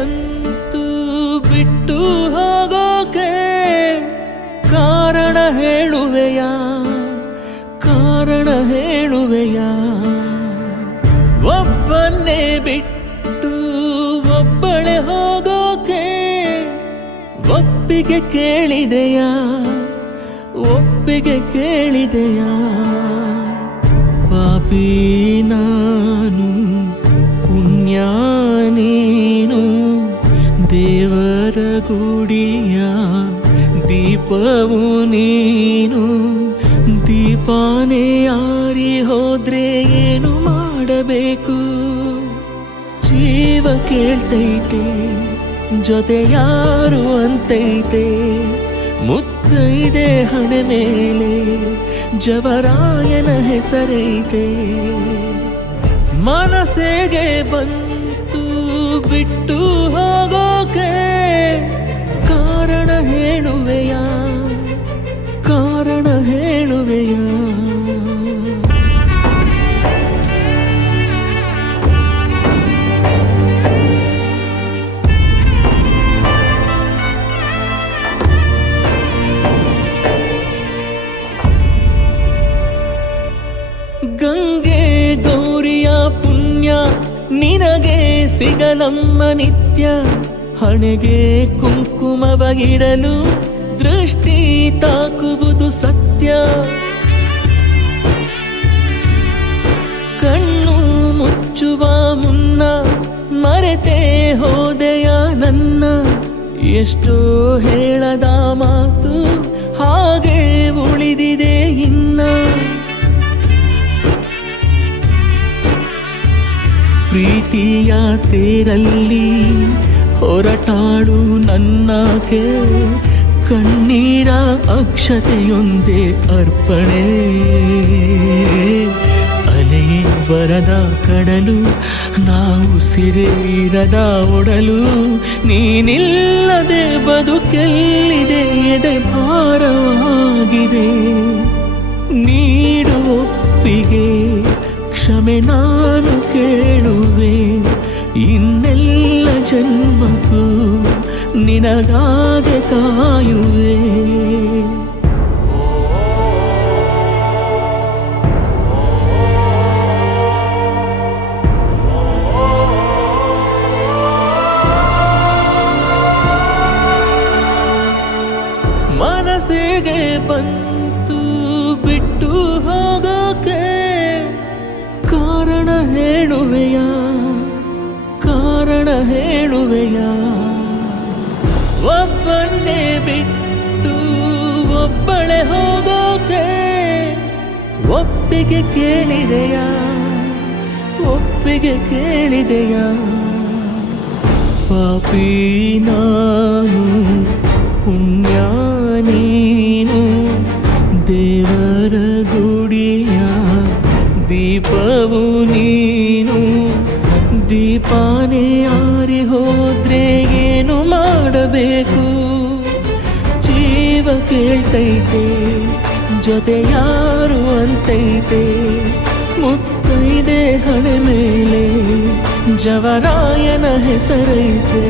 ಬಂತು ಬಿಟ್ಟು ಹೋಗೋಕೆ? ಕಾರಣ ಹೇಳುವೆಯಾ? ಕಾರಣ ಹೇಳುವೆಯಾ? ಒಬ್ಬನ್ನೇ ಬಿಟ್ಟು ಒಬ್ಬಳೆ ಹೋಗೋಕೆ ಒಪ್ಪಿಗೆ ಕೇಳಿದೆಯಾ? ಒಪ್ಪಿಗೆ ಕೇಳಿದೆಯಾ? ಪಾಪಿ ನಾನು, ಪುಣ್ಯ ನೀನು, ದೇವರ ಗುಡಿಯ ದೀಪವು ನೀನು. ದೀಪಾನೇ ಆರಿ ಹೋದ್ರೆ ಏನು ಮಾಡಬೇಕು? ಜೀವ ಕೇಳ್ತೈತೆ, ಜೊತೆ ಯಾರು ಅಂತೈತೆ. ಮುತ್ತೈದೆ ಹಣೆ ಮೇಲೆ ಜವರಾಯನ ಹೆಸರೈತೆ. ಮನಸ್ಸಿಗೆ ಬಂತು ಬಿಟ್ಟು ಹೋಗೋಕೆ? ಕಾರಣ ಹೇಳುವೆಯಾ? ಕಾರಣ ಹೇಳುವೆಯಾ? ಗಂಗೆ ಗೌರಿಯ ಪುಣ್ಯ ನಿನಗೆ ಸಿಗಲಮ್ಮ ನಿತ್ಯ. ಹಣೆಗೆ ಕುಂಕುಮವಗಿಡಲು ದೃಷ್ಟಿ ತಾಕುವುದು ಸತ್ಯ. ಕಣ್ಣು ಮುಚ್ಚುವ ಮುನ್ನ ಮರೆತೇ ಹೋದೆಯ ನನ್ನ. ಎಷ್ಟೋ ಹೇಳದ ಮಾತು ಹಾಗೆ ಉಳಿದಿದೆ ಇನ್ನ. ಪ್ರೀತಿಯ ತೇರಲ್ಲಿ ಹೊರಟಾಡು ನನ್ನಕೆ. ಕಣ್ಣೀರ ಅಕ್ಷತೆಯೊಂದೇ ಅರ್ಪಣೆ. ಅಲೆಯೇ ಬರದ ಕಡಲು, ನಾವು ಸಿರೇರದ ಒಡಲು. ನೀನಿಲ್ಲದೆ ಬದುಕೆಲ್ಲಿದೆ, ಎದೆ ಭಾರವಾಗಿದೆ. ನೀಡು ಒಪ್ಪಿಗೆ, ಕ್ಷಮೆ ನಾನು ಕೇಳುವೆ. ಇನ್ನೆಲ್ಲ ಜನ್ಮಕ್ಕೂ ನಿನಗಾಗೆ ಕಾಯುವೆ. ಮನಸ್ಸಿಗೆ ಬಂತು ಬಿಟ್ಟು ಹೋಗೋಕೆ? ಕಾರಣ ಹೇಳುವೆಯಾ? ಕಾರಣ ಹೇಳುವೆಯಾ? ಒಬ್ಬನ್ನೇ ಬಿಟ್ಟು ಒಬ್ಬಳೆ ಹೋಗೋಕೆ ಒಪ್ಪಿಗೆ ಕೇಳಿದೆಯಾ? ಒಪ್ಪಿಗೆ ಕೇಳಿದೆಯಾ? ಪಾಪಿ ನಾನು, ಪುಣ್ಯ ನೀನು, ದೇವರ ಗುಡಿಯ ದೀಪವು ನೀನು. ದೀಪಾನೇ ಆರಿ ಹೋದ್ರೆ ಏನು ಮಾಡಬೇಕು? ಜೀವ ಕೇಳ್ತೈತೆ, ಜೊತೆ ಯಾರು ಅಂತೈತೆ. ಮುತ್ತೈದೆ ಹಣೆ ಮೇಲೆ ಜವರಾಯನ ಹೆಸರೈತೆ.